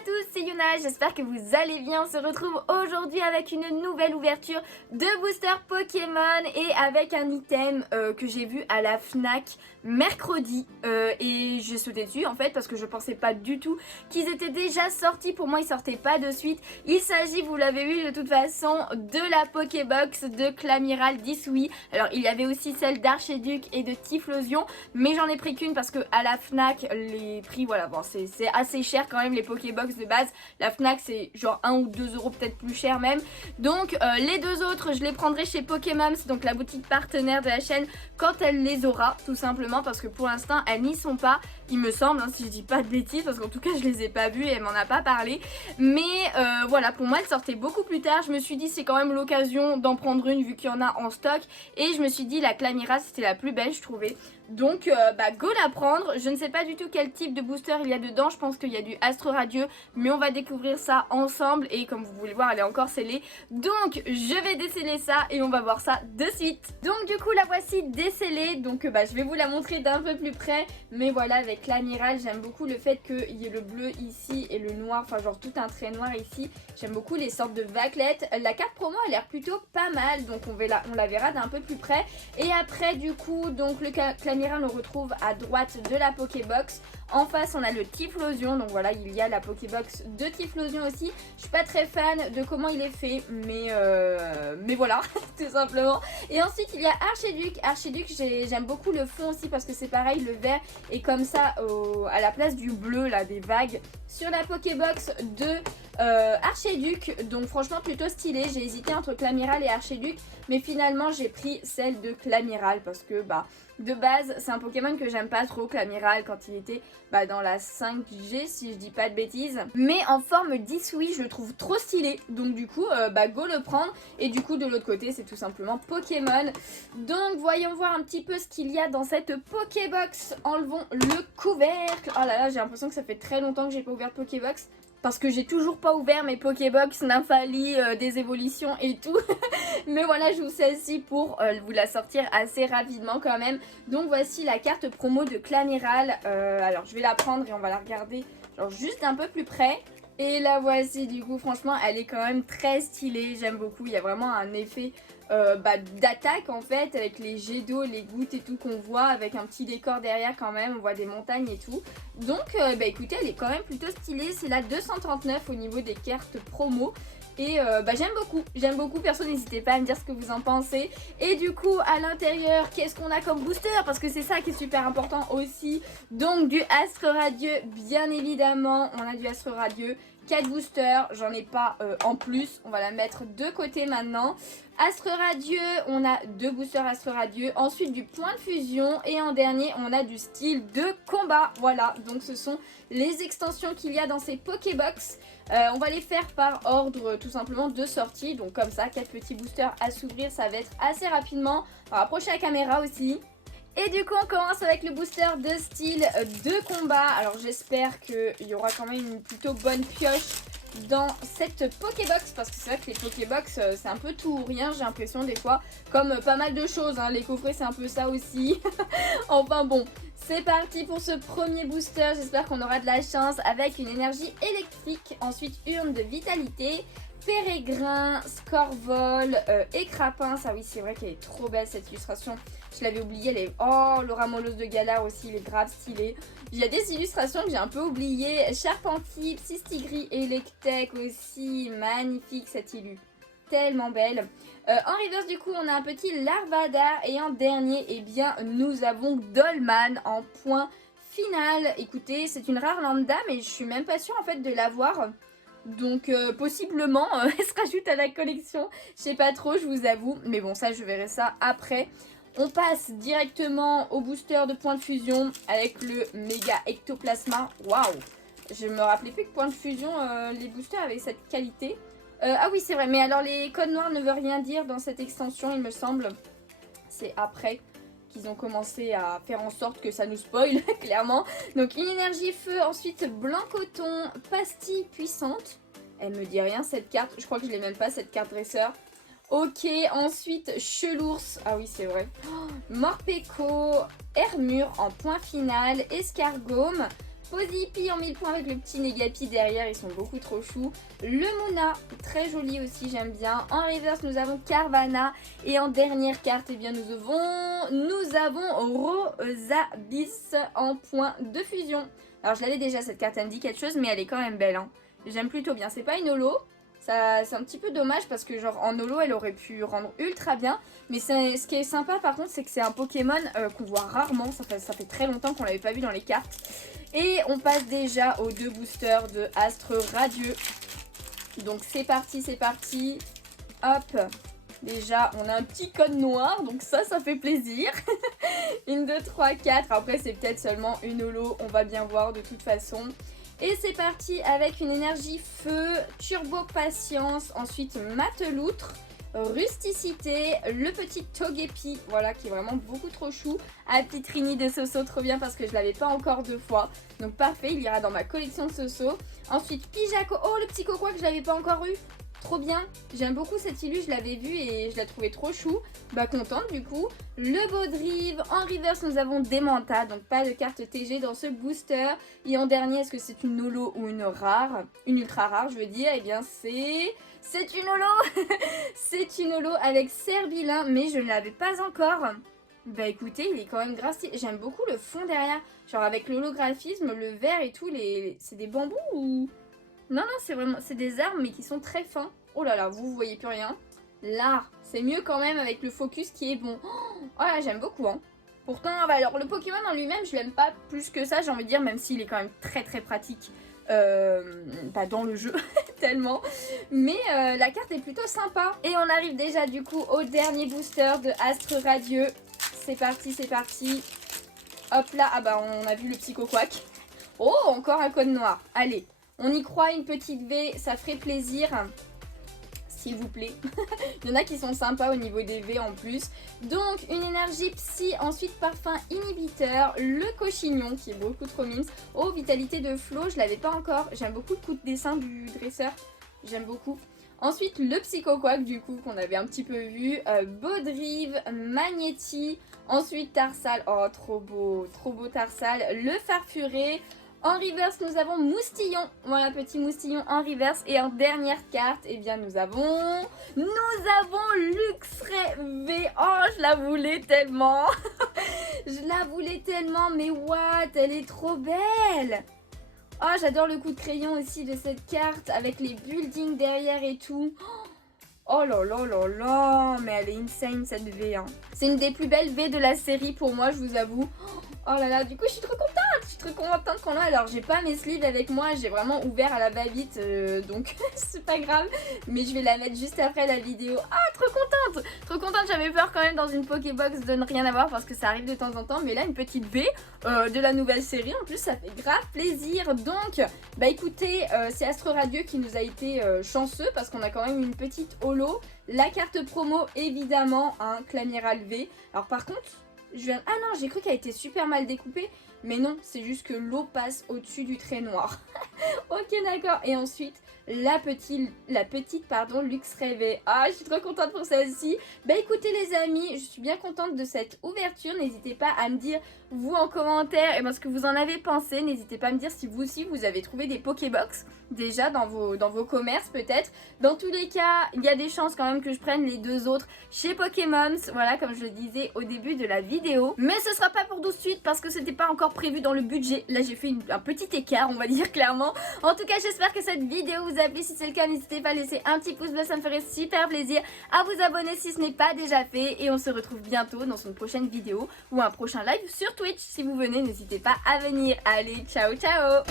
à tous, c'est Yuna, j'espère que vous allez bien. On se retrouve aujourd'hui avec une nouvelle ouverture de booster Pokémon et avec un item que j'ai vu à la Fnac mercredi et j'ai sauté dessus en fait parce que je pensais pas du tout qu'ils étaient déjà sortis. Pour moi ils sortaient pas de suite. Il s'agit, vous l'avez vu de toute façon, de la Pokébox de Clamiral 10 oui. Alors il y avait aussi celle d'Archiduc et de Typhlosion, mais j'en ai pris qu'une parce que à la Fnac les prix voilà bon c'est assez cher quand même les Pokébox de base. La Fnac c'est genre 1 ou 2 euros peut-être plus cher même. Donc les deux autres je les prendrai chez Pokémon, donc la boutique partenaire de la chaîne, quand elle les aura tout simplement, parce que pour l'instant elles n'y sont pas il me semble, hein, si je dis pas de bêtises, parce qu'en tout cas je les ai pas vues et elle m'en a pas parlé. Mais voilà, pour moi elle sortait beaucoup plus tard. Je me suis dit c'est quand même l'occasion d'en prendre une vu qu'il y en a en stock, et je me suis dit la Clamiral c'était la plus belle je trouvais. Donc go la prendre. Je ne sais pas du tout quel type de booster il y a dedans. Je pense qu'il y a du Astre Radieux, mais on va découvrir ça ensemble. Et comme vous pouvez le voir elle est encore scellée. Donc je vais déceler ça et on va voir ça de suite. Donc du coup la voici décellée. Donc je vais vous la montrer d'un peu plus près. Mais voilà, avec l'amiral j'aime beaucoup le fait qu'il y ait le bleu ici et le noir. Enfin genre tout un trait noir ici. J'aime beaucoup les sortes de vaguelettes. La carte promo a l'air plutôt pas mal. Donc on la verra d'un peu plus près. Et après du coup donc le Clamiral on le retrouve à droite de la Pokébox. En face on a le Typhlosion, donc voilà il y a la Pokébox de Typhlosion aussi. Je suis pas très fan de comment il est fait, mais voilà tout simplement. Et ensuite il y a Archiduc. Archiduc j'aime beaucoup le fond aussi parce que c'est pareil, le vert est comme ça à la place du bleu là des vagues sur la Pokébox de Archiduc. Donc franchement plutôt stylé. J'ai hésité entre Clamiral et Archiduc, mais finalement j'ai pris celle de Clamiral parce que de base c'est un Pokémon que j'aime pas trop, Clamiral, quand il était dans la 5G si je dis pas de bêtises. Mais en forme 10 oui je le trouve trop stylé. Donc du coup go le prendre. Et du coup de l'autre côté c'est tout simplement Pokémon. Donc voyons voir un petit peu ce qu'il y a dans cette Pokébox. Enlevons le couvercle. Oh là là, j'ai l'impression que ça fait très longtemps que j'ai pas ouvert Pokébox, parce que j'ai toujours pas ouvert mes Pokébox Nymphali, des évolutions et tout. Mais voilà, je vous celle-ci pour vous la sortir assez rapidement quand même. Donc voici la carte promo de Clamiral. Alors je vais la prendre et on va la regarder genre juste un peu plus près. Et la voici du coup, franchement elle est quand même très stylée, j'aime beaucoup. Il y a vraiment un effet d'attaque en fait, avec les jets d'eau, les gouttes et tout qu'on voit, avec un petit décor derrière quand même, on voit des montagnes et tout. Donc écoutez, elle est quand même plutôt stylée. C'est la 239 au niveau des cartes promo. Et j'aime beaucoup, perso n'hésitez pas à me dire ce que vous en pensez. Et du coup à l'intérieur qu'est-ce qu'on a comme booster, parce que c'est ça qui est super important aussi. Donc du Astre Radieux bien évidemment, on a du Astre Radieux, 4 boosters, j'en ai pas en plus, on va la mettre de côté maintenant. Astre Radieux, on a 2 boosters Astre Radieux, ensuite du point de fusion et en dernier on a du style de combat. Voilà, donc ce sont les extensions qu'il y a dans ces Pokébox. On va les faire par ordre tout simplement de sortie, donc comme ça 4 petits boosters à s'ouvrir, ça va être assez rapidement. On va rapprocher la caméra aussi. Et du coup on commence avec le booster de style de combat. Alors j'espère qu'il y aura quand même une plutôt bonne pioche dans cette Pokébox, parce que c'est vrai que les Pokébox c'est un peu tout ou rien, j'ai l'impression des fois, comme pas mal de choses, hein. Les coffrets c'est un peu ça aussi. Enfin bon, c'est parti pour ce premier booster, j'espère qu'on aura de la chance, avec une énergie électrique, ensuite urne de vitalité, Pérégrin, Scorvol et Crapin. Ça oui c'est vrai qu'elle est trop belle cette illustration, je l'avais oubliée, elle est... Oh, le Ramolos de Galar aussi, il est grave stylé. Il y a des illustrations que j'ai un peu oubliées, Charpentier, Psystigris, Electek aussi, magnifique cette illu, tellement belle. En reverse du coup on a un petit Larvadar, et en dernier eh bien nous avons Dolman en point final. Écoutez, c'est une rare lambda mais je suis même pas sûre en fait de l'avoir. Donc possiblement elle se rajoute à la collection, je sais pas trop je vous avoue, mais bon ça je verrai ça après. On passe directement au booster de point de fusion avec le méga ectoplasma. Waouh, je me rappelais plus que point de fusion les boosters avaient cette qualité. Ah oui c'est vrai, mais alors les codes noirs ne veulent rien dire dans cette extension il me semble. C'est après qu'ils ont commencé à faire en sorte que ça nous spoil clairement. Donc une énergie feu, ensuite blanc coton, pastille puissante. Elle me dit rien cette carte, je crois que je l'ai même pas cette carte dresseur. Ok, ensuite Chelours, ah oui c'est vrai, Morpeko, Hermure en point final, Escargome, Pozipi en 1000 points avec le petit Negapi derrière, ils sont beaucoup trop choux. Le Mona, très joli aussi, j'aime bien. En reverse, nous avons Carvana. Et en dernière carte, eh bien, nous avons Rosabis en point de fusion. Alors, je l'avais déjà, cette carte, elle me dit quelque chose, mais elle est quand même belle. Hein. J'aime plutôt bien. C'est pas une holo. C'est un petit peu dommage parce que genre en holo elle aurait pu rendre ultra bien. Mais ce qui est sympa par contre c'est que c'est un Pokémon qu'on voit rarement. Ça fait très longtemps qu'on l'avait pas vu dans les cartes. Et on passe déjà aux 2 boosters de Astre Radieux. Donc c'est parti, c'est parti. Hop. Déjà on a un petit code noir donc ça fait plaisir. 1, 2, 3, 4. Après c'est peut-être seulement une holo. On va bien voir de toute façon. Et c'est parti avec une énergie feu, turbo patience, ensuite mateloutre, rusticité, le petit Togepi, voilà qui est vraiment beaucoup trop chou, un petit Trini de Soso, trop bien parce que je l'avais pas encore 2 fois, donc parfait, il ira dans ma collection de Soso. Ensuite Pijako, oh le petit Cocoa que je l'avais pas encore eu. Trop bien, j'aime beaucoup cette illu, je l'avais vu et je la trouvais trop chou. Bah contente du coup. Le Baudrive, en reverse nous avons Demanta, donc pas de carte TG dans ce booster. Et en dernier, est-ce que c'est une holo ou une rare? Une ultra rare je veux dire, et bien c'est une holo. C'est une holo avec Serbilin, mais je ne l'avais pas encore. Bah écoutez, il est quand même gracieux. J'aime beaucoup le fond derrière, genre avec l'holographisme, le vert et tout, c'est des bambous ou... Non, c'est des arbres mais qui sont très fins. Oh là là, vous voyez plus rien. Là, c'est mieux quand même avec le focus qui est bon. Oh là, j'aime beaucoup. Hein. Pourtant, bah, alors le Pokémon en lui-même, je l'aime pas plus que ça, j'ai envie de dire, même s'il est quand même très très pratique dans le jeu, tellement. Mais la carte est plutôt sympa. Et on arrive déjà du coup au dernier booster de Astre Radieux. C'est parti, c'est parti. Hop là, ah bah on a vu le Psychoquack. Oh, encore un code noir. Allez. On y croit, une petite V, ça ferait plaisir, s'il vous plaît. Il y en a qui sont sympas au niveau des V en plus. Donc, une énergie psy, ensuite parfum inhibiteur, le cochignon qui est beaucoup trop mimes. Oh, vitalité de Flo, je l'avais pas encore. J'aime beaucoup le coup de dessin du dresseur, j'aime beaucoup. Ensuite, le Psychoquack du coup, qu'on avait un petit peu vu. Baudrive, Magnéti, ensuite Tarsal. Oh, trop beau Tarsal. Le Farfuré. En reverse, nous avons Moustillon. Voilà, petit Moustillon en reverse. Et en dernière carte, eh bien, nous avons Luxray V. Oh, je la voulais tellement. Je la voulais tellement, mais what, elle est trop belle. Oh, j'adore le coup de crayon aussi de cette carte avec les buildings derrière et tout. Oh là là là là, mais elle est insane cette V. Hein. C'est une des plus belles V de la série pour moi, je vous avoue. Oh là là, du coup je suis trop contente qu'on l'a. Alors j'ai pas mes sleeves avec moi, j'ai vraiment ouvert à la va-vite, donc c'est pas grave. Mais je vais la mettre juste après la vidéo. Ah, trop contente, j'avais peur quand même dans une Pokébox de ne rien avoir parce que ça arrive de temps en temps. Mais là une petite V de la nouvelle série, en plus ça fait grave plaisir. Donc bah écoutez, c'est Astre Radieux qui nous a été chanceux parce qu'on a quand même une petite holo. La carte promo évidemment, un Clamiral V. Alors par contre... Ah non, j'ai cru qu'elle était super mal découpée. Mais non, c'est juste que l'eau passe au-dessus du trait noir. Ok, d'accord. Et ensuite, la petite Luxray V. Ah, je suis trop contente pour celle-ci. Bah écoutez les amis, je suis bien contente de cette ouverture. N'hésitez pas à me dire, vous en commentaire, ce que vous en avez pensé. N'hésitez pas à me dire si vous aussi, vous avez trouvé des Pokébox déjà dans vos commerces peut-être. Dans tous les cas, il y a des chances quand même que je prenne les 2 autres chez Pokémon. Voilà, comme je le disais au début de la vidéo. Mais ce sera pas pour tout de suite parce que c'était pas encore prévu dans le budget. Là, j'ai fait un petit écart, on va dire clairement. En tout cas, j'espère que cette vidéo vous a plu. Si c'est le cas, n'hésitez pas à laisser un petit pouce bleu, ça me ferait super plaisir. À vous abonner si ce n'est pas déjà fait. Et on se retrouve bientôt dans une prochaine vidéo ou un prochain live sur Twitch. Si vous venez, n'hésitez pas à venir. Allez, ciao, ciao!